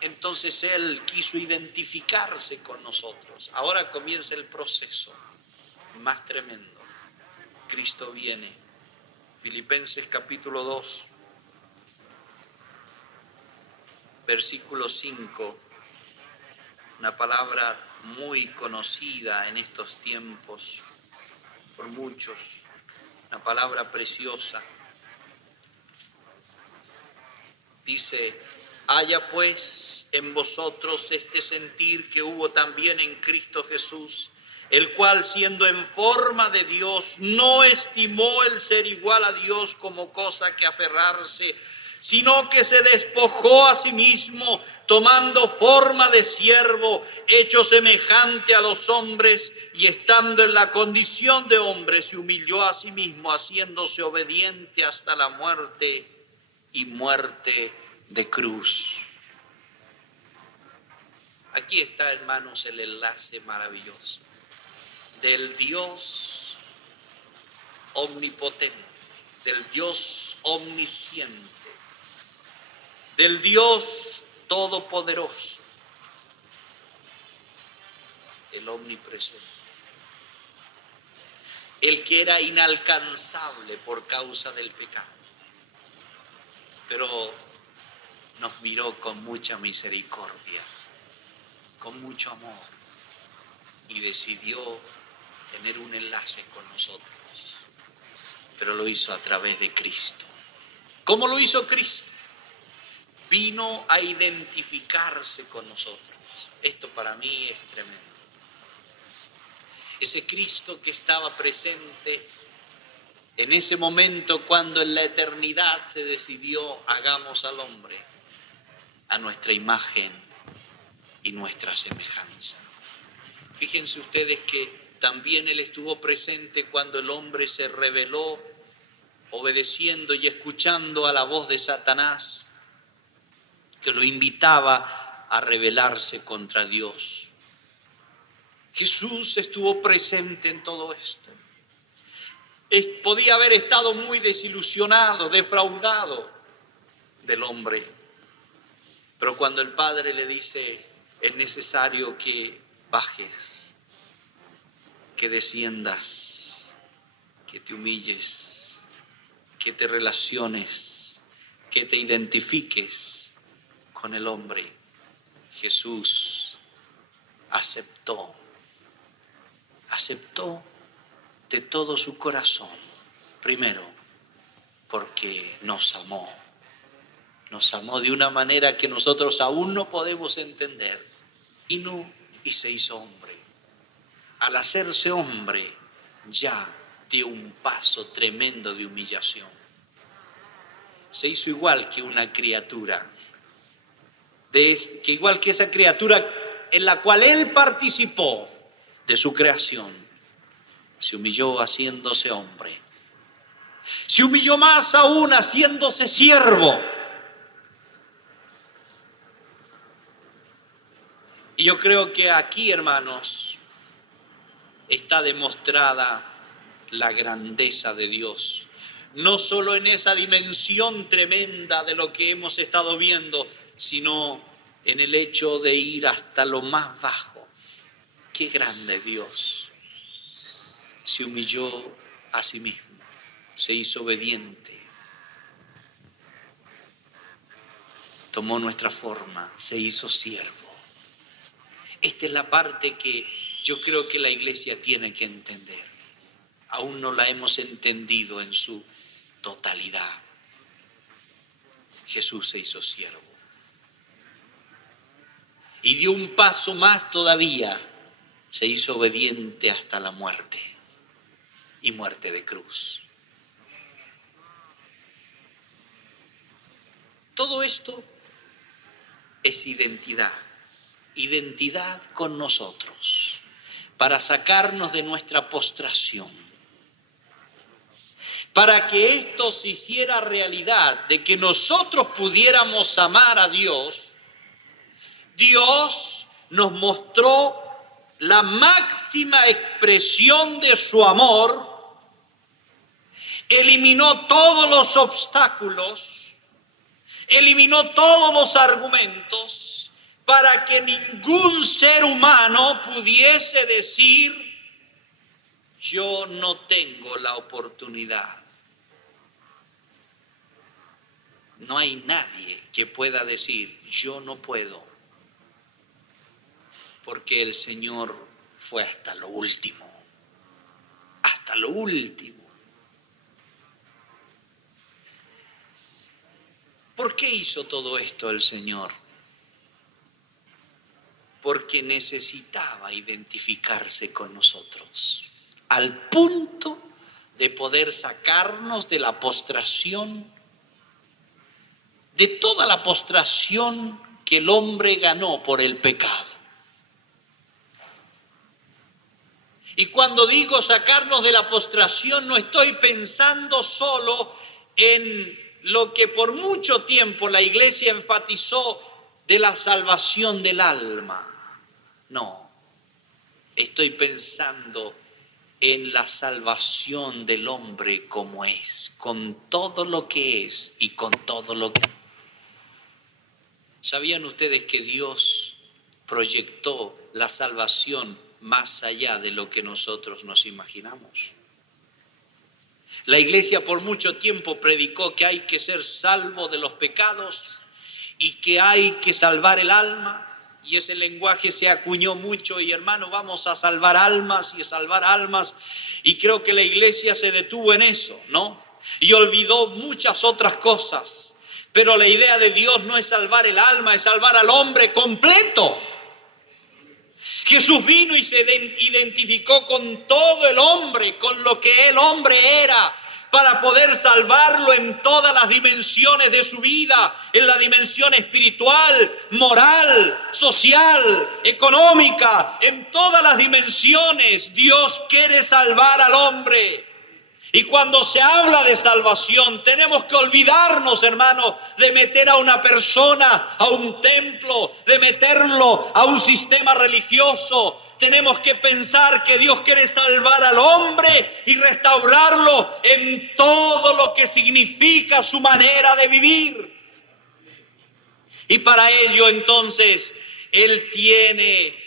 Entonces Él quiso identificarse con nosotros. Ahora comienza el proceso más tremendo. Cristo viene. Filipenses capítulo 2. Versículo 5, una palabra muy conocida en estos tiempos por muchos, una palabra preciosa. Dice, haya pues en vosotros este sentir que hubo también en Cristo Jesús, el cual siendo en forma de Dios, no estimó el ser igual a Dios como cosa que aferrarse, sino que se despojó a sí mismo, tomando forma de siervo, hecho semejante a los hombres, y estando en la condición de hombre, se humilló a sí mismo, haciéndose obediente hasta la muerte, y muerte de cruz. Aquí está, hermanos, el enlace maravilloso del Dios omnipotente, del Dios omnisciente, del Dios todopoderoso, el omnipresente, el que era inalcanzable por causa del pecado, pero nos miró con mucha misericordia, con mucho amor, y decidió tener un enlace con nosotros, pero lo hizo a través de Cristo. ¿Cómo lo hizo Cristo? Vino a identificarse con nosotros. Esto para mí es tremendo. Ese Cristo que estaba presente en ese momento cuando en la eternidad se decidió, hagamos al hombre a nuestra imagen y nuestra semejanza. Fíjense ustedes que también Él estuvo presente cuando el hombre se rebeló, obedeciendo y escuchando a la voz de Satanás, que lo invitaba a rebelarse contra Dios. Jesús estuvo presente en todo esto. Podía haber estado muy desilusionado, defraudado del hombre, pero cuando el Padre le dice, es necesario que bajes, que desciendas, que te humilles, que te relaciones, que te identifiques con el hombre, Jesús aceptó de todo su corazón, primero porque nos amó de una manera que nosotros aún no podemos entender, y se hizo hombre. Al hacerse hombre, ya dio un paso tremendo de humillación. Se hizo igual que una criatura, igual que esa criatura en la cual Él participó de su creación, se humilló haciéndose hombre. Se humilló más aún haciéndose siervo. Y yo creo que aquí, hermanos, está demostrada la grandeza de Dios. No solo en esa dimensión tremenda de lo que hemos estado viendo, sino en el hecho de ir hasta lo más bajo. ¡Qué grande Dios! Se humilló a sí mismo, se hizo obediente, tomó nuestra forma, se hizo siervo. Esta es la parte que yo creo que la iglesia tiene que entender. Aún no la hemos entendido en su totalidad. Jesús se hizo siervo. Y dio un paso más todavía. Se hizo obediente hasta la muerte. Y muerte de cruz. Todo esto es identidad. Identidad con nosotros. Para sacarnos de nuestra postración. Para que esto se hiciera realidad, de que nosotros pudiéramos amar a Dios, Dios nos mostró la máxima expresión de su amor, eliminó todos los obstáculos, eliminó todos los argumentos, para que ningún ser humano pudiese decir, yo no tengo la oportunidad. No hay nadie que pueda decir, yo no puedo, porque el Señor fue hasta lo último, hasta lo último. ¿Por qué hizo todo esto el Señor? Porque necesitaba identificarse con nosotros, al punto de poder sacarnos de la postración, de toda la postración que el hombre ganó por el pecado. Y cuando digo sacarnos de la postración, no estoy pensando solo en lo que por mucho tiempo la Iglesia enfatizó de la salvación del alma. No, estoy pensando en la salvación del hombre como es, con todo lo que es y con todo lo que... ¿Sabían ustedes que Dios proyectó la salvación más allá de lo que nosotros nos imaginamos? La Iglesia por mucho tiempo predicó que hay que ser salvo de los pecados y que hay que salvar el alma, y ese lenguaje se acuñó mucho, y hermano, vamos a salvar almas, y creo que la Iglesia se detuvo en eso, ¿no? y olvidó muchas otras cosas. Pero la idea de Dios no es salvar el alma, es salvar al hombre completo. Jesús vino y se identificó con todo el hombre, con lo que el hombre era, para poder salvarlo en todas las dimensiones de su vida, en la dimensión espiritual, moral, social, económica, en todas las dimensiones. Dios quiere salvar al hombre. Y cuando se habla de salvación, tenemos que olvidarnos, hermanos, de meter a una persona a un templo, de meterlo a un sistema religioso. Tenemos que pensar que Dios quiere salvar al hombre y restaurarlo en todo lo que significa su manera de vivir. Y para ello, entonces, Él tiene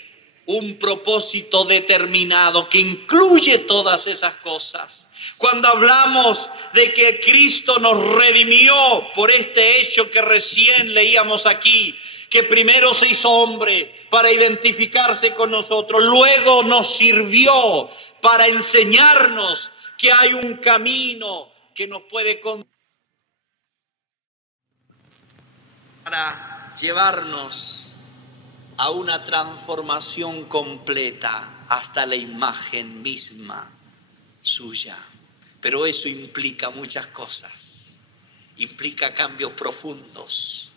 un propósito determinado que incluye todas esas cosas. Cuando hablamos de que Cristo nos redimió por este hecho que recién leíamos aquí, que primero se hizo hombre para identificarse con nosotros, luego nos sirvió para enseñarnos que hay un camino que nos puede conducir para llevarnos a una transformación completa hasta la imagen misma suya. Pero eso implica muchas cosas. Implica cambios profundos,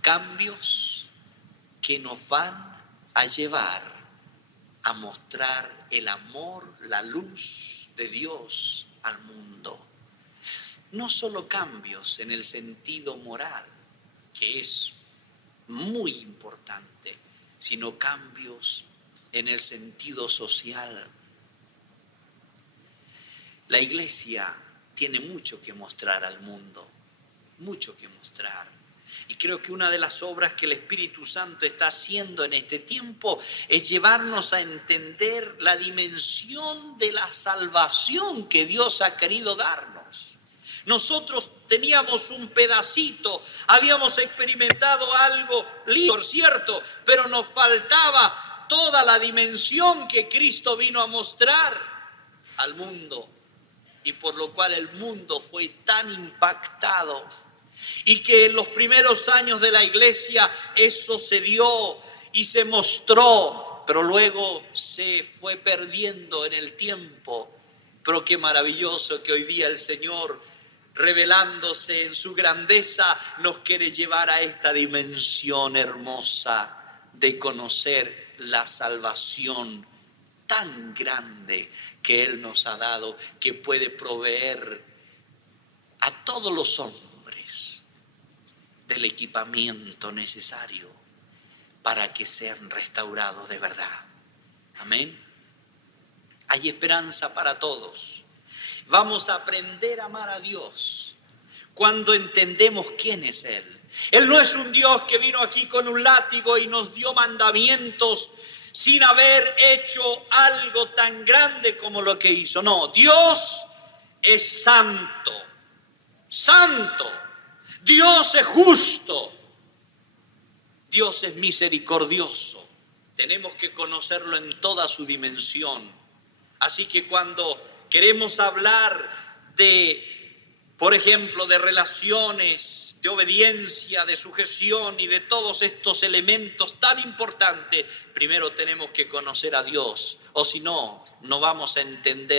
cambios que nos van a llevar a mostrar el amor, la luz de Dios al mundo. No solo cambios en el sentido moral, que es muy importante, sino cambios en el sentido social. La Iglesia tiene mucho que mostrar al mundo, mucho que mostrar. Y creo que una de las obras que el Espíritu Santo está haciendo en este tiempo es llevarnos a entender la dimensión de la salvación que Dios ha querido darnos. Nosotros teníamos un pedacito, habíamos experimentado algo lindo, cierto, pero nos faltaba toda la dimensión que Cristo vino a mostrar al mundo, y por lo cual el mundo fue tan impactado. Y que en los primeros años de la Iglesia eso se dio y se mostró, pero luego se fue perdiendo en el tiempo. Pero qué maravilloso que hoy día el Señor, revelándose en su grandeza, nos quiere llevar a esta dimensión hermosa de conocer la salvación tan grande que Él nos ha dado, que puede proveer a todos los hombres del equipamiento necesario para que sean restaurados de verdad. Amén. Hay esperanza para todos. Vamos a aprender a amar a Dios cuando entendemos quién es Él. Él no es un Dios que vino aquí con un látigo y nos dio mandamientos sin haber hecho algo tan grande como lo que hizo. No, Dios es santo, santo. Dios es justo. Dios es misericordioso. Tenemos que conocerlo en toda su dimensión. Así que cuando queremos hablar de, por ejemplo, de relaciones, de obediencia, de sujeción y de todos estos elementos tan importantes, primero tenemos que conocer a Dios, o si no, no vamos a entender